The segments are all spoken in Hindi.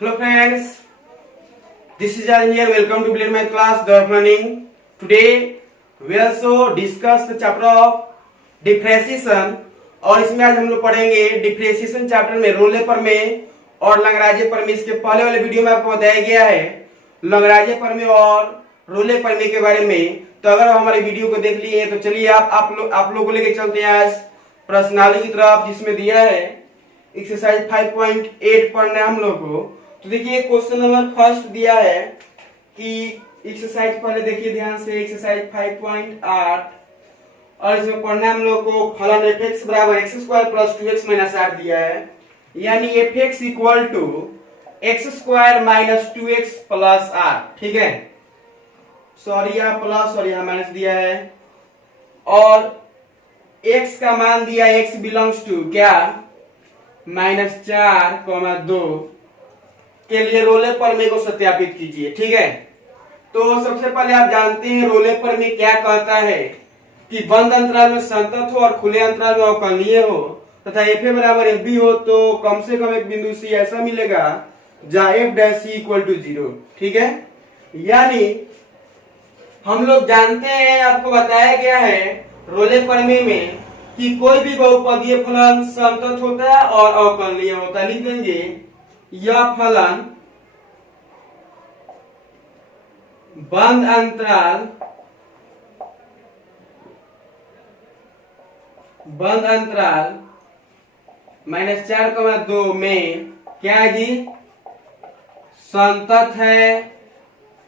Hello friends, this is Arun here. Welcome to Blend My class, The Learning. Today we also discuss the chapter of differentiation और इसमें आज हम लोग पढ़ेंगे डिफरेंशिएशन चैप्टर में रोले प्रमेय और लैग्रांज प्रमेय। इसके पहले वाले वीडियो में आपको बताया गया है लैग्रांज प्रमेय और रोले प्रमेय के बारे में। तो अगर हमारे वीडियो को देख लिए तो चलिए आप लोग को लेके चलते हैं आज प्रश्नावली की तरफ, जिसमें दिया है एक्सरसाइज 5.8 पढ़ना है हम लोग को। तो देखिए क्वेश्चन नंबर फर्स्ट दिया है कि एक्सरसाइज, पहले देखिए ध्यान से, एक्सरसाइज 5.8 और इसमें पढ़ना है हम लोग को फलन fx बराबर x² प्लस 2x माइनस 8 दिया है, यानी fx equal to x² minus 2x plus 8। ठीक है, सॉरी यहाँ प्लस और यहाँ माइनस दिया है और x का मान दिया है x बिलोंग्स टू क्या -4,2 के लिए रोले प्रमेय को सत्यापित कीजिए। ठीक है, तो सबसे पहले आप जानते हैं रोले प्रमेय क्या कहता है कि बंद अंतराल में संतत हो और खुले अंतराल में अवकलनीय हो तथा एफ ए बराबर एफ बी हो तो कम से कम एक बिंदु सी ऐसा मिलेगा जहां f dash c equal to 0। ठीक है, यानी हम लोग जानते हैं, आपको बताया गया है रोले प्रमेय में कि कोई भी बहुपदीय फलन संतत होता है और अवकलनीय होता है। लिख देंगे यह फलन बंद अंतराल -4,2 में क्या है जी, संतत है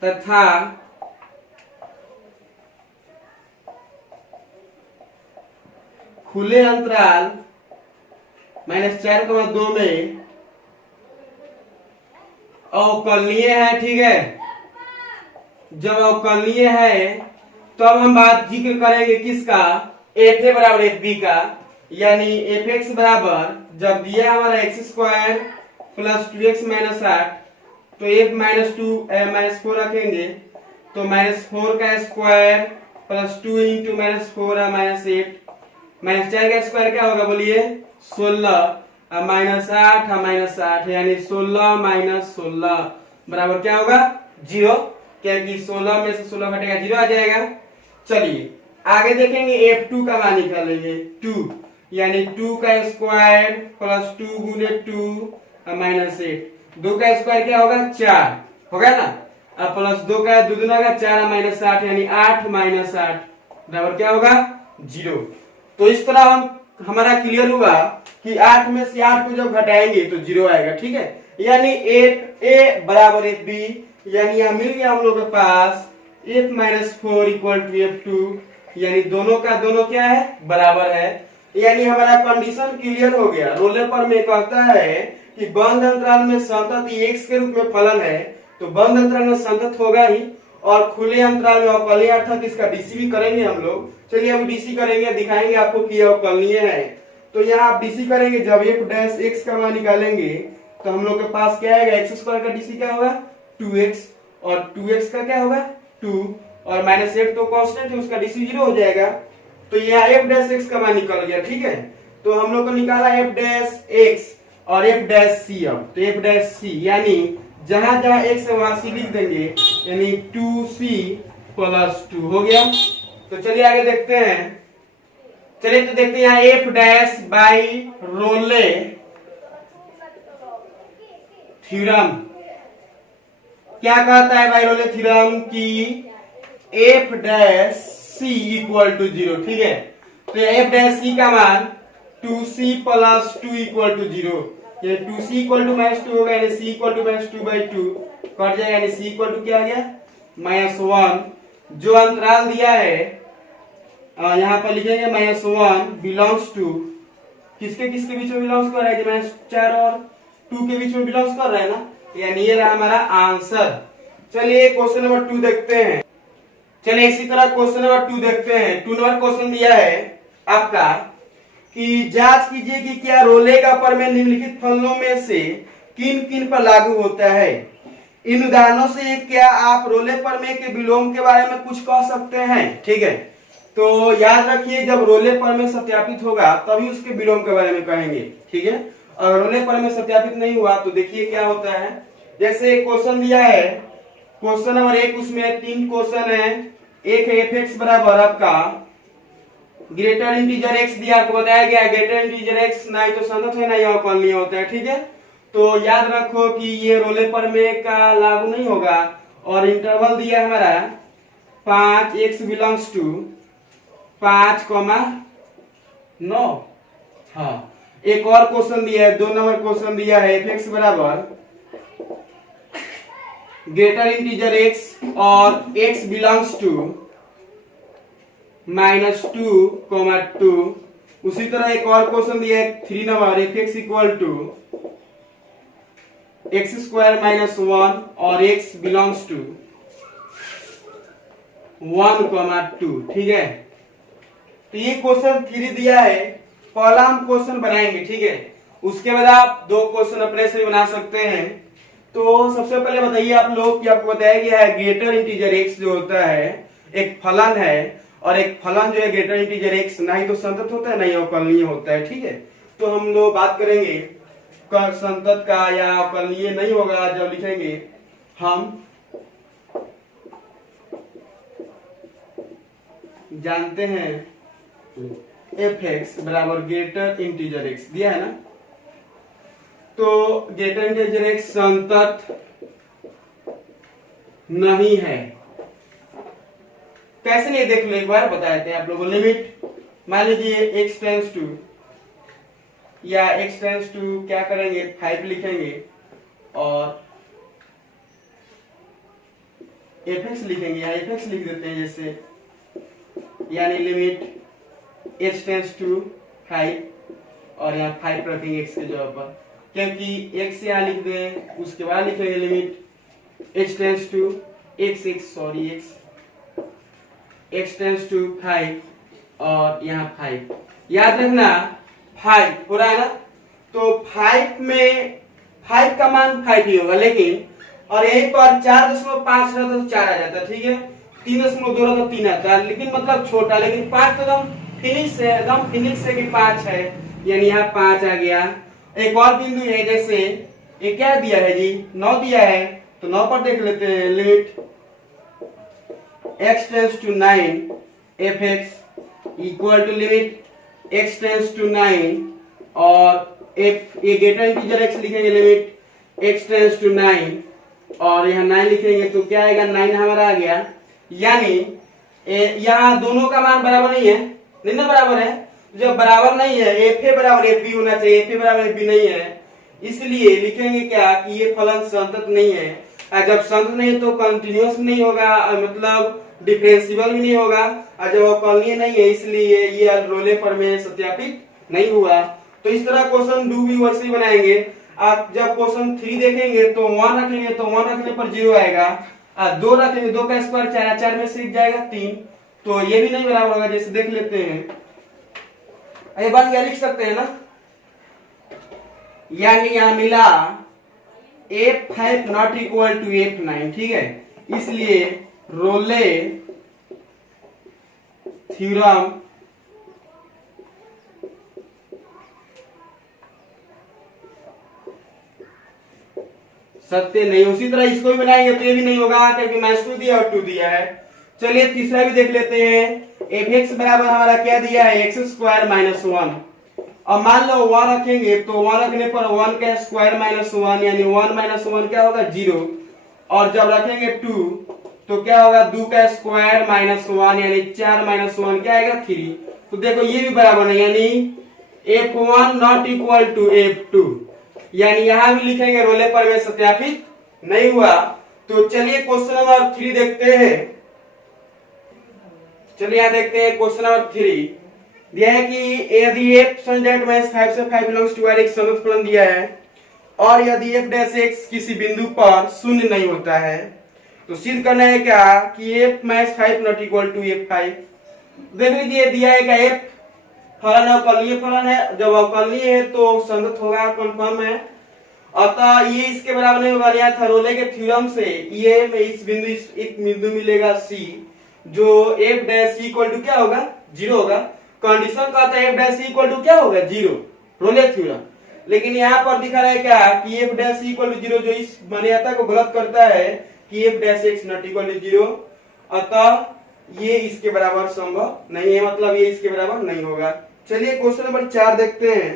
तथा खुले अंतराल -4,2 में अवकलनीय है। ठीक है, जब अवकलनीय है तब हम बात जिक्र करेंगे किसका, एफ ए बराबर एफ बी का, यानी एफ एक्स बराबर, जब दिया हमारा x² प्लस 2x माइनस 8 तो f -4 रखेंगे तो -4 का स्क्वायर प्लस 2 इंटू -4 -8 -4 का स्क्वायर क्या होगा बोलिए 16 -8 यानी 16 - 16 बराबर क्या होगा 0, क्योंकि 16 में से 16 घटेगा 0 आ जाएगा। चलिए आगे देखेंगे f2 का मान निकालेंगे 2, यानी 2 का स्क्वायर प्लस 2 गुने 2 -8, 2 का स्क्वायर क्या होगा 4 होगा ना, अब प्लस 2 का 2 दूना का 4 -8 यानी 8 - 8 बराबर क्या होगा 0। तो इस तरह हमारा क्लियर हुआ कि 8 में से 8 को जब घटाएंगे तो 0 आएगा। ठीक है, यानी एफ ए बराबर एफ बी, यानी यहाँ मिल गया हम लोग के पास f -4 इक्वल टू f2, यानी दोनों का दोनों क्या है बराबर है, यानी हमारा कंडीशन क्लियर हो गया। रोले प्रमेय कहता है कि बंद अंतराल में संतत x के रूप में फलन है तो बंद अंतराल में संतत होगा ही, और खुले अंतराल में अवकलनीय, अर्थात इसका डीसी भी करेंगे हम लोग। चलिए अभी डीसी करेंगे, दिखाएंगे आपको कि अवकलनीय है। तो यहाँ आप डीसी करेंगे, जब f डैश x का मान निकालेंगे तो हम लोग के पास क्या आएगा, x² का डीसी क्या होगा 2x और 2x का क्या होगा 2 और -8 तो कांस्टेंट है, उसका डीसी 0 हो जाएगा। तो यहाँ f डैश x का मान निकल गया। ठीक है, तो हम लोग को निकाला f डैश x और f डैश c। अब तो f डैश c यानी जहां जहां x है वहां c लिख देंगे, यानी 2c प्लस 2 हो गया। तो चलिए आगे देखते हैं। चलिए तो देखते हैं यहाँ f dash by Rolle theorem क्या कहता है बाई रोले थ्योरम की f dash c equal to 0। ठीक है, तो f डैश c का मान 2c प्लस 2 इक्वल टू 0, ये 2c इक्वल टू -2 होगा, यानी c इक्वल टू -2/2 कट जाएगा, यानी c इक्वल टू क्या आ गया -1। जो अंतराल दिया है यहाँ पर लिखेंगे -1 बिलोंग्स टू, किसके किसके बीच में बिलोंग्स कर रहा है, -4 और 2 के बीच में बिलोंग्स कर रहा है ना, यानी ये रहा हमारा आंसर। चलिए क्वेश्चन नंबर 2 देखते हैं। चलिए इसी तरह क्वेश्चन नंबर 2 देखते हैं। 2 नंबर क्वेश्चन दिया है आपका कि जांच कीजिए कि क्या रोले का प्रमेय निम्नलिखित फलनों में से किन किन पर लागू होता है। इन उदाहरणों से क्या आप रोले प्रमेय के विलोम के बारे में कुछ कह सकते हैं। ठीक है, तो याद रखिए जब रोले प्रमेय सत्यापित होगा तभी उसके विलोम के बारे में कहेंगे। ठीक है, अगर रोले प्रमेय सत्यापित नहीं हुआ तो देखिए क्या होता है जैसे क्वेश्चन दिया है, क्वेश्चन नंबर 1, उसमें 3 क्वेश्चन है। एक है एफ एक्स बराबर आपका ग्रेटर इंटीजर एक्स दिया, आपको बताया गया है ग्रेटर इंटीजर एक्स ना ही तो संगत है ना ही अवकलनीय होता है, ठीक है। तो याद रखो कि ये रोले प्रमेय का लागू नहीं होगा। और इंटरवल दिया हमारा 5 x बिलोंग्स टू 5,9। हाँ, एक और क्वेश्चन दिया है, 2 नंबर क्वेश्चन दिया है एफ एक्स बराबर ग्रेटर इंटीजर एक्स और x बिलोंग्स टू -2,2। उसी तरह एक और क्वेश्चन दिया है 3 number f x equal to x² - 1 और x बिलोंग्स टू 1,2, ठीक है। तो ये क्वेश्चन 3 दिया है, पहला हम क्वेश्चन बनाएंगे, ठीक है। उसके बाद आप 2 क्वेश्चन अपने से बना सकते हैं। तो सबसे पहले बताइए आप लोग कि आपको बताया गया है ग्रेटर इंटीजर x जो होता है एक फलन है, और एक फलन जो है ग्रेटर इंटीजर x ना ही तो संतत होता है ना ही अवकलनीय होता है, ठीक है। तो हम लोग बात करेंगे संतत का या अवकलनीय नहीं होगा जब लिखेंगे हम जानते हैं एफ एक्स बराबर ग्रेटर इंटीजर एक्स दिया है ना। तो ग्रेटर इंटीजर एक्स संतत नहीं है। कैसे नहीं देख लो एक बार बता देते हैं आप लोगों को। लिमिट मान लीजिए x टेंस टू या x टेंस टू क्या करेंगे 5 लिखेंगे और एफ एक्स लिखेंगे या एफ एक्स लिख देते हैं जैसे, यानी लिमिट h टेंस टू 5 और यहाँ 5 रखेंगे x के जगह पर, क्योंकि x यहाँ लिख दें उसके बाद लिखेंगे limit h tends to x tends to 5 और यहाँ 5। याद रखना 5 हो रहा है ना, तो 5 में 5 का मान 5 ही होगा, लेकिन और यहीं पर 4.5 रहता तो 4 आ जाता, ठीक है। 3.2 रहता 3 आता, लेकिन मतलब छोटा, लेकिन 5 तो एकदम फिनिश है कि 5 है, यानी यहाँ 5 आ गया। एक और बिंदु है, जैसे ये क्या दिया है जी 9 दिया है, तो 9 पर देख लेते हैं limit x tends to 9 f x equal to limit x tends to 9 और एफ ये ग्रेटर इंटीजर x लिखेंगे लिमिट x टेंस टू 9 और यहाँ 9 लिखेंगे तो क्या आएगा 9 हमारा आ गया। यानी यहाँ दोनों का मान बराबर नहीं है, नहीं ना बराबर है। जब बराबर नहीं है एफ ए बराबर एफ बी होना चाहिए, एफ ए बराबर एफ बी नहीं है, इसलिए लिखेंगे क्या कि ये फलन संतत नहीं है। जब संतत नहीं तो कंटिन्यूअस नहीं होगा, मतलब डिफरेंशिएबल भी नहीं होगा, और जब अवकलनीय नहीं है इसलिए ये रोले प्रमेय सत्यापित नहीं हुआ। तो इस तरह क्वेश्चन 2 भी वैसे ही बनाएंगे। आप जब क्वेश्चन 3 देखेंगे तो 1 रखेंगे तो 1 रखने पर 0 आएगा, 2 रखेंगे 2 का स्क्वायर 4, 4 में से जाएगा 3, तो ये भी नहीं बराबर होगा। जैसे देख लेते हैं, ये बात क्या लिख सकते हैं ना, यानी यहां मिला F5 not equal to F9, ठीक है। इसलिए रोले थ्योरम सत्य नहीं। उसी तरह इसको भी बनाएंगे तो ये भी नहीं होगा, क्योंकि -2 दिया और 2 दिया है। चलिए तीसरा भी देख लेते हैं। एफ एक्स बराबर हमारा क्या दिया है x² - 1। अब मान लो 1 रखेंगे तो 1 रखने पर 1 का स्क्वायर -1 यानी 1 - 1 क्या होगा 0, और जब रखेंगे 2 तो क्या होगा 2 का स्क्वायर -1 यानी 4 - 1 क्या आएगा 3। तो देखो ये भी बराबर नहीं, यानी F1 not equal to F2, यानी यहां भी लिखेंगे रोले प्रमेय सत्यापित नहीं हुआ। तो चलिए क्वेश्चन नंबर 3 देखते हैं। चलिए यहाँ देखते हैं क्वेश्चन नंबर 3 दिया है कि यदि f संजट में 5 से 5 बिलोंग्स टू R एक संगत फलन दिया है और यदि f डैश x किसी बिंदु पर शून्य नहीं होता है, तो सिद्ध करना है क्या कि f - 5 not equal to F5। देख लीजिए दिया है क्या f फलन अवकलनीय फलन है, जब अवकलनीय है तो संगत होगा, कंफर्म है। अतः ये इसके बराबर नहीं होगा। यहाँ थरोले के थ्योरम से ये में इस बिंदु मिलेगा C, जो f डैश इक्वल टू क्या होगा 0 होगा। कंडीशन कहता है f डैश इक्वल टू क्या होगा 0, रोले थ्योरम। लेकिन यहाँ पर दिखा रहा है क्या कि f dash equal to zero, जो इस मान्यता को गलत करता है कि f dash x not equal to zero, अतः ये इसके बराबर संभव नहीं है, मतलब ये इसके बराबर नहीं होगा। चलिए क्वेश्चन नंबर 4 देखते हैं।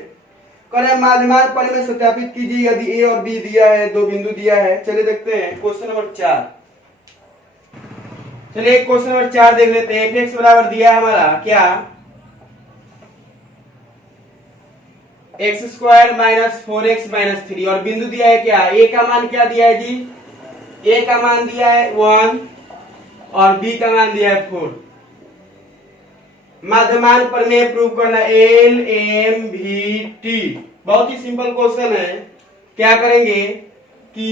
कह रहे माध्यमान पर में सत्यापित कीजिए यदि ए और बी दिया है, दो बिंदु दिया है। चलिए देखते हैं क्वेश्चन नंबर 4। चलिए क्वेश्चन नंबर 4 देख लेते हैं। एफ एक्स बराबर दिया है हमारा क्या, x square minus 4x minus 3, और बिंदु दिया है क्या, ए का मान क्या दिया है जी, ए का मान दिया है 1 और बी का मान दिया है 4। माध्यमान प्रमेय प्रूव करना, एल एम भी टी। बहुत ही सिंपल क्वेश्चन है। क्या करेंगे कि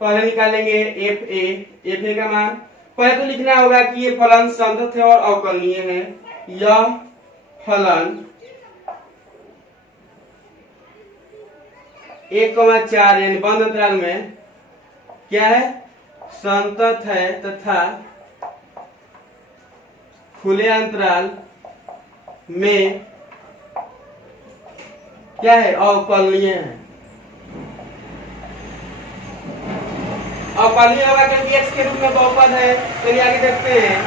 पहले निकालेंगे एफ ए का मान। पहले तो लिखना होगा कि ये फलन संतत है और अवकलनीय है। यह फलन 1,4 यानी बंद अंतराल में क्या है, संतत है तथा खुले अंतराल में क्या है, अवकलनीय है। अवकलनीय होगा क्योंकि x के रूप में बहुपद है। चलिए आगे देखते हैं।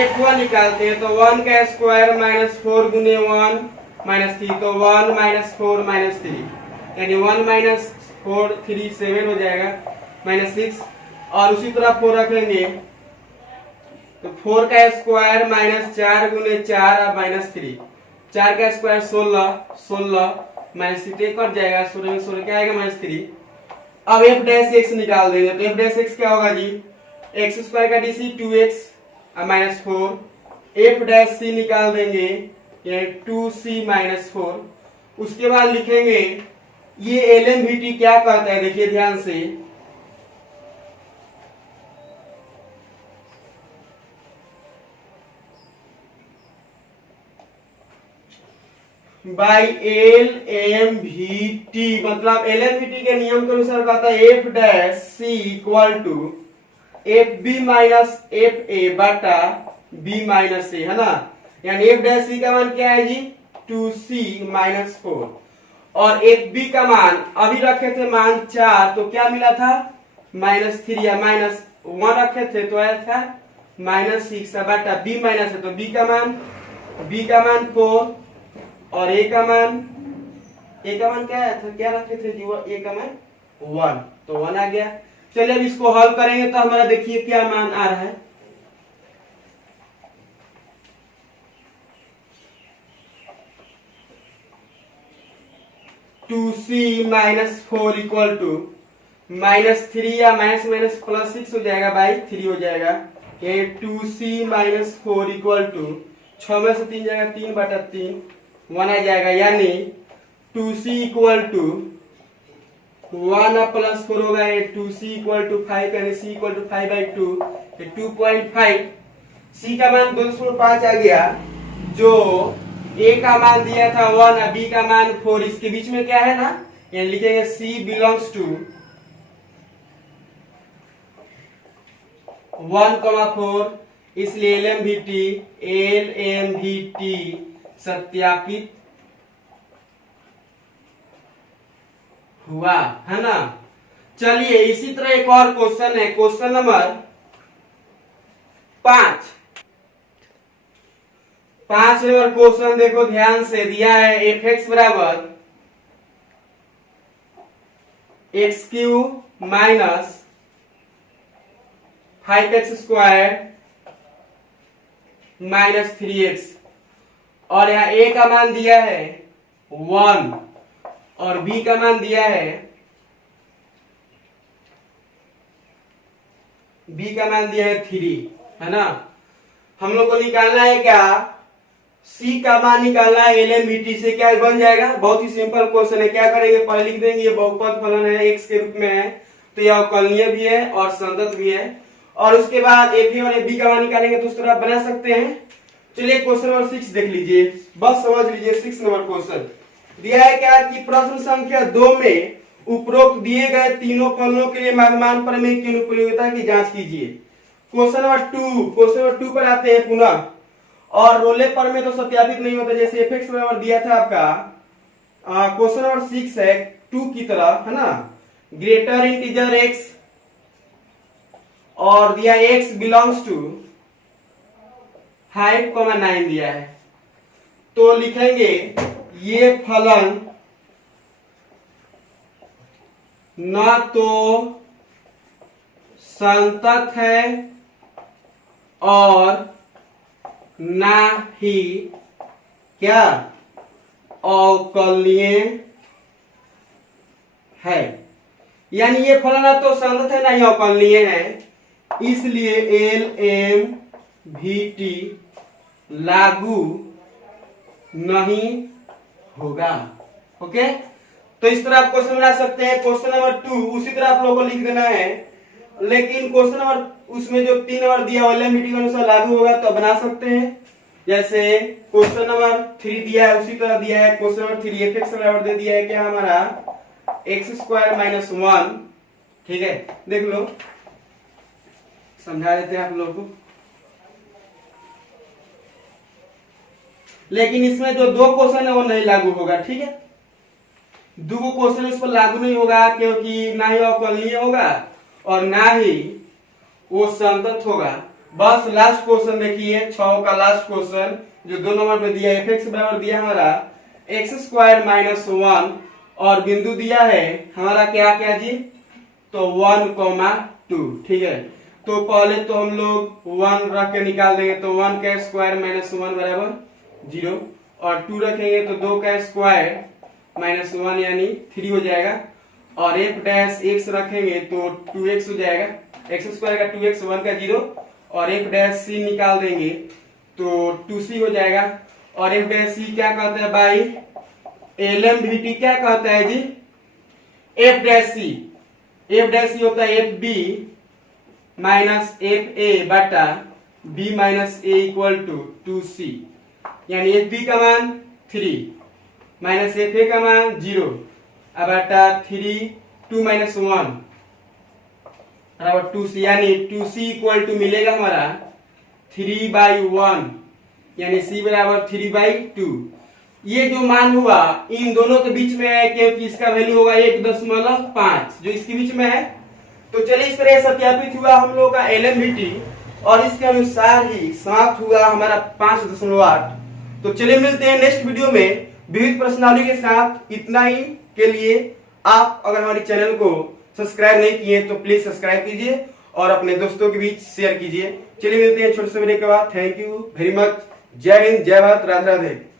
f1 निकालते हैं तो 1 का स्क्वायर माइनस 4 गुने 1 माइनस 3, तो 1 माइनस 4 माइनस 3, यानी 1 माइनस 4 3 7 हो जाएगा माइनस 6, और उसी तरह 4 रखेंगे तो 4 का स्क्वायर माइनस 4 गुने 4 माइनस 3, 4 का स्क्वायर 16 माइनस 3 कट जाएगा, 16 में 16 क्या आएगा माइनस 3। अब एफ डैश एक्स निकाल देंगे तो एफ डैश एक्स क्या होगा जी, एक्स स्क्वायर का डीसी 2x minus 4, F dash C निकाल देंगे यानी 2c माइनस 4। उसके बाद लिखेंगे ये एलएमवीटी क्या करता है, देखिए ध्यान से, by L M V T, मतलब एल एम वी टी के नियम के अनुसार कहता है f dash c equal to f B minus F A बटा बी माइनस ए, है ना। यानी एफ डैश सी का मान क्या है जी, 2c माइनस 4, और एफ बी का मान अभी रखे थे मान 4, तो क्या मिला था माइनस 3, या माइनस 1 रखे थे तो आया था माइनस 6 बटा बी माइनस है, तो बी का मान 4 और ए का मान क्या आया था, क्या रखे थे जी, ए का मान 1, तो 1 आ गया। चलिए अब इसको हल करेंगे तो हमारा देखिए क्या मान आ रहा है। Two c minus 4 equal to minus 3, या माइनस माइनस प्लस 6 हो जाएगा बाई 3 हो जाएगा। ये 2c माइनस 4 इक्वल टू 6 में से 3 जाएगा 3 बटा 3, 1 आ जाएगा, यानी 2c इक्वल टू 1 प्लस 4 होगा, 2c इक्वल टू 5, यानी c इक्वल टू 5/2, 2.5। c का मान 2.5 आ गया, जो a का मान दिया था 1 और b का मान 4, इसके बीच में क्या है ना, यानी लिखेंगे c बिलोंग्स टू 1,4, इसलिए एलएमवीटी सत्यापित हुआ, है ना। चलिए इसी तरह एक और क्वेश्चन है, क्वेश्चन नंबर 5 नंबर क्वेश्चन देखो ध्यान से, दिया है एफ एक्स बराबर x Q minus 5x square minus 3x, और यहाँ a का मान दिया है 1 और b का मान दिया है, b का मान दिया है 3, है ना। हम लोग को निकालना है क्या, c का मान निकालना है एलएमवीटी से, क्या बन जाएगा, बहुत ही सिंपल क्वेश्चन है। क्या करेंगे, पहले लिख देंगे ये बहुपद फलन है, x के रूप में है, तो यह अवकलनीय भी है और संतत भी है, और उसके बाद एफ ए और एफ बी का मान निकालेंगे तो उस तरह बना सकते हैं। चलिए क्वेश्चन नंबर 6 देख लीजिए, बस समझ लीजिए। 6 नंबर क्वेश्चन दिया है क्या कि प्रश्न संख्या 2 में उपरोक्त दिए गए तीनों फलनों के लिए माध्यमान प्रमेय की अनुप्रयोगिता की जांच कीजिए। क्वेश्चन नंबर 2 पर आते हैं पुनः, और रोले प्रमेय तो सत्यापित नहीं होता, जैसे एफ एक्स बराबर दिया था आपका क्वेश्चन नंबर 6 है 2 की तरह, है ना। ग्रेटर इंटीजर x और दिया x बिलोंग्स टू 5,9 दिया है, तो लिखेंगे ये फलन न तो संतत है और ना ही क्या अवकलनीय है। यानी ये फलन ना तो संतत है ना ही अवकलनीय है, इसलिए एल एम वी टी लागू नहीं होगा। ओके, तो इस तरह आप क्वेश्चन बना सकते हैं। क्वेश्चन नंबर 2 उसी तरह आप लोगों को लिख देना है, लेकिन क्वेश्चन नंबर उसमें जो 3 नंबर दिया हुआ एल के अनुसार लागू होगा तो बना सकते हैं। जैसे क्वेश्चन नंबर 3 दिया है उसी तरह दिया है। क्वेश्चन नंबर 3 एफ एक्स बराबर दे दिया है क्या हमारा एक्स स्क्वायर माइनस 1। ठीक है, देख लो, समझा देते हैं आप लोगों को। लेकिन इसमें जो 2 क्वेश्चन है वो नहीं लागू होगा। ठीक है, 2 क्वेश्चन इस पर लागू नहीं होगा, क्योंकि ना ही अवकलनीय होगा और ना ही वो संतत होगा। बस लास्ट क्वेश्चन देखिए, 6 का लास्ट क्वेश्चन जो 2 नंबर पे दिया है, एफ बराबर दिया हमारा एक्स स्क्वायर माइनस 1 और बिंदु दिया है हमारा क्या क्या जी, तो 1,2। ठीक है, तो पहले तो हम लोग 1 रख के निकाल देंगे, तो 1 का स्क्वायर माइनस 1 बराबर 0 और 2 रखेंगे तो 2 का स्क्वायर माइनस 1 यानी 3 हो जाएगा, और एफ डैश एक्स रखेंगे तो 2x हो जाएगा। एक्स स्क्वायर का 2x 1 का 0 और एफ डैश सी निकाल देंगे तो 2c हो जाएगा। और एफ डैश सी क्या कहता है भाई, LMVT क्या कहता है जी, F dash C. F dash C होता है F B minus F A बटा B minus A equal to 2c, यानी एफ बी का मान 3 माइनस एफ ए का मान 0 बटा 3 2 माइनस 1 बराबर 2c, यानी 2c इक्वल टू मिलेगा हमारा 3/1, यानी c बराबर 3/2। ये जो मान हुआ इन दोनों के बीच में है, क्योंकि इसका वैल्यू होगा 1.5 जो इसके बीच में है। तो चलिए इस तरह सत्यापित हुआ हम लोग का LMVT और इसके अनुसार ही समाप्त हुआ हमारा 5.8। तो चलिए मिलते हैं नेक्स्ट वीडियो में विविध प्रश्नावली के साथ। इतना ही के लिए आप अगर हमारे चैनल को सब्सक्राइब नहीं किए तो प्लीज सब्सक्राइब कीजिए और अपने दोस्तों के बीच शेयर कीजिए। चलिए मिलते हैं छोटे से वीडियो के बाद। Thank you very much. जय हिंद, जय भारत, राधे राधे।